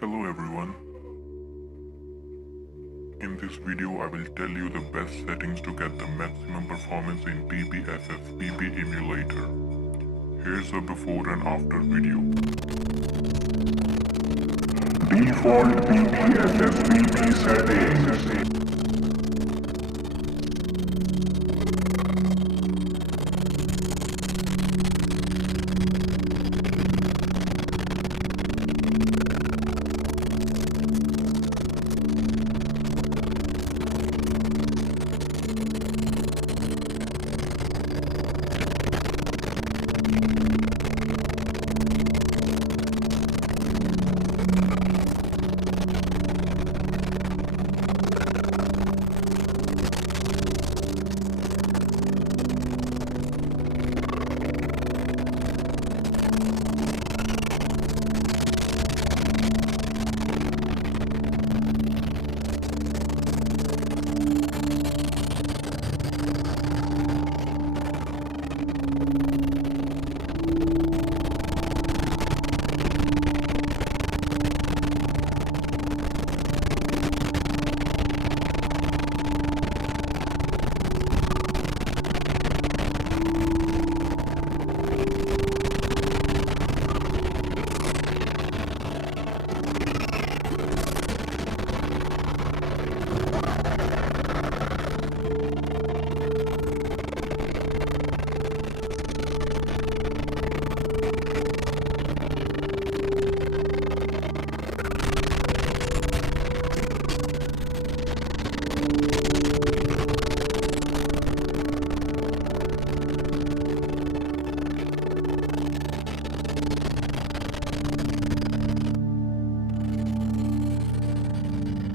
Hello everyone. In this video I will tell you the best settings to get the maximum performance in PPSSPP Emulator. Here's a before and after video. Default PPSSPP settings.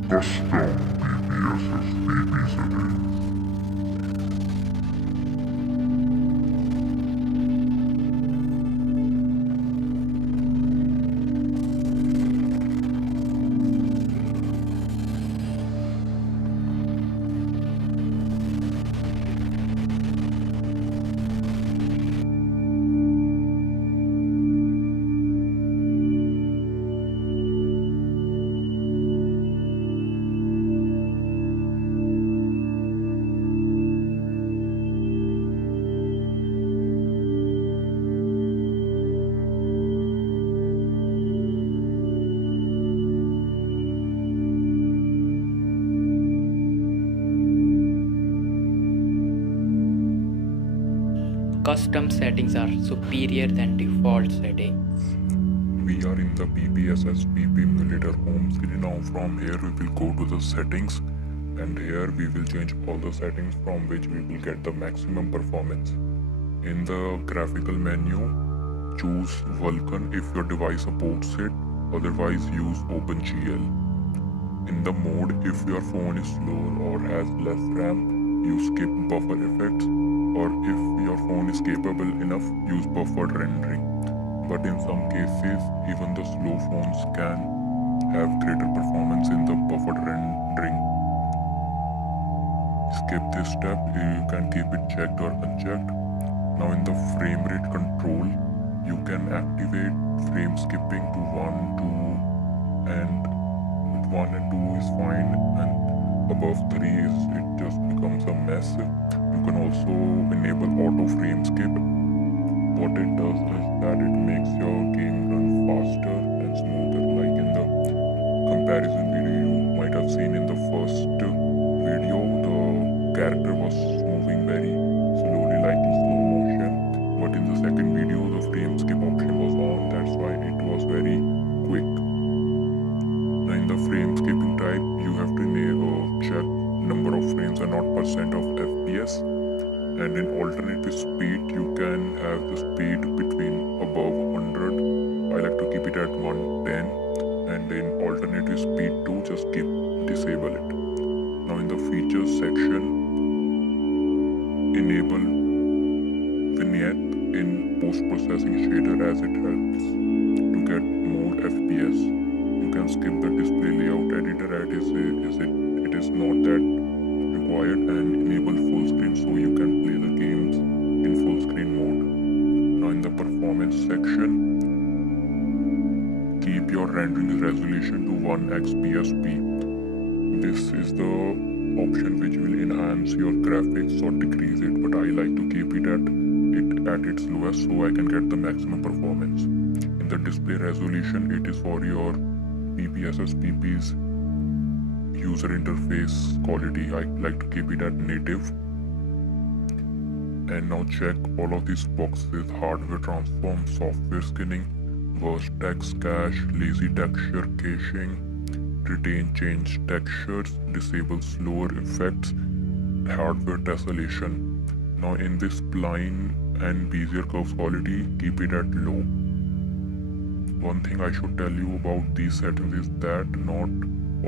Custom PPSSPP settings. Custom settings are superior than default settings. We are in the PPSSPP Emulator home screen now. From here we will go to the settings, and here we will change all the settings from which we will get the maximum performance. In the graphical menu, choose Vulkan if your device supports it, otherwise use OpenGL. In the mode, if your phone is slow or has less RAM, you skip buffer effects, or if your phone is capable enough, use buffered rendering. But in some cases, even the slow phones can have greater performance in the buffered rendering. Skip this step, you can keep it checked or unchecked. Now in the frame rate control, you can activate frame skipping to 1, 2, and 1 and 2 is fine, and above 3 it just becomes a mess. You can also enable auto frame skip. What it does is that it makes your game run faster and smoother. Like in the comparison video you might have seen in the first video, the character was moving very slowly like in slow motion, but in the second video the frame skip option was on, that's why it was very quick. Now in the frame skipping type, you have to check number of frames and not percent of FPS. And in alternative speed, you can have the speed between above 100. I like to keep it at 110. And in alternative speed 2, just disable it. Now in the features section, enable vignette in post-processing shader as it helps to get more FPS. You can skip the display layout editor as it is not that required, and enable full screen so you can play the games in full screen mode. Now in the performance section, keep your rendering resolution to 1x PSP. This is the option which will enhance your graphics or decrease it, but I like to keep it at its lowest so I can get the maximum performance. In the display resolution, it is for your PPSSPP's user interface quality. I like to keep it at native. And now check all of these boxes: hardware transform, software skinning, worst text cache, lazy texture caching, retain change textures, disable slower effects, hardware tessellation. Now in this spline and Bezier curves quality, keep it at low. One thing I should tell you about these settings is that not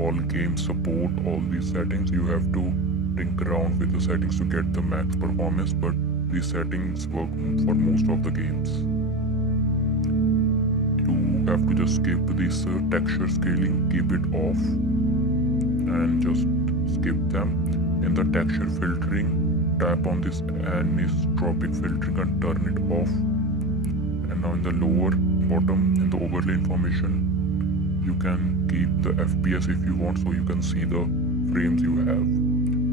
all games support all these settings. You have to tinker around with the settings to get the max performance, but these settings work for most of the games. You have to just skip this texture scaling, keep it off, and just skip them. In the texture filtering, tap on this anisotropic filtering and turn it off. And now in the lower bottom, in the overlay information, you can keep the FPS if you want, so you can see the frames you have.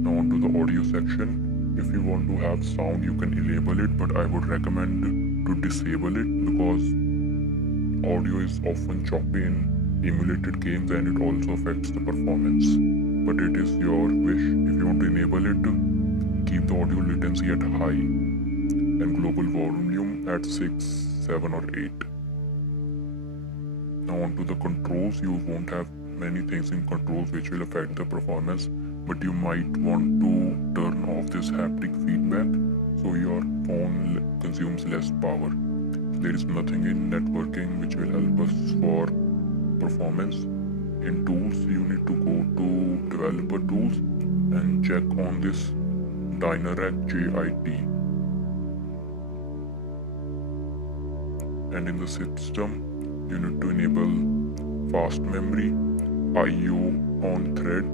Now onto the audio section. If you want to have sound, you can enable it, but I would recommend to disable it because audio is often choppy in emulated games and it also affects the performance. But it is your wish. If you want to enable it, keep the audio latency at high and global volume at 6, 7 or 8. Now onto the controls. You won't have many things in controls which will affect the performance, but you might want to turn off this haptic feedback so your phone consumes less power. There is nothing in networking which will help us for performance. In tools, you need to go to developer tools and check on this Dynarack JIT. And in the system, you need to enable fast memory, IO on thread,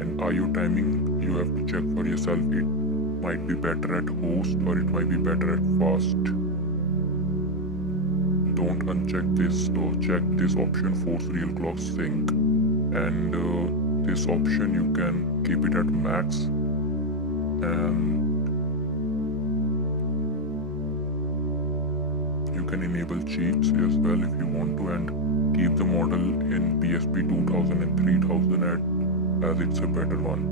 and IO timing. You have to check for yourself. It might be better at host or it might be better at fast. Don't uncheck this, so check this option, force real clock sync, and this option you can keep it at max, and you can enable cheats as well if you want to, and keep the model in PSP 2000 and 3000 as it's a better one.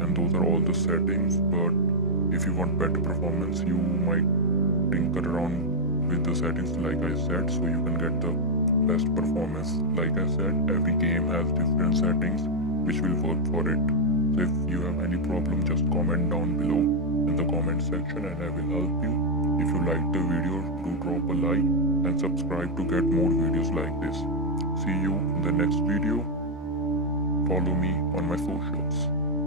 And those are all the settings, but if you want better performance, you might tinker around with the settings like I said, so you can get the best performance. Like I said, every game has different settings which will work for it. So if you have any problem, just comment down below in the comment section and I will help you. If you liked the video, do drop a like and subscribe to get more videos like this. See you in the next video. Follow me on my socials.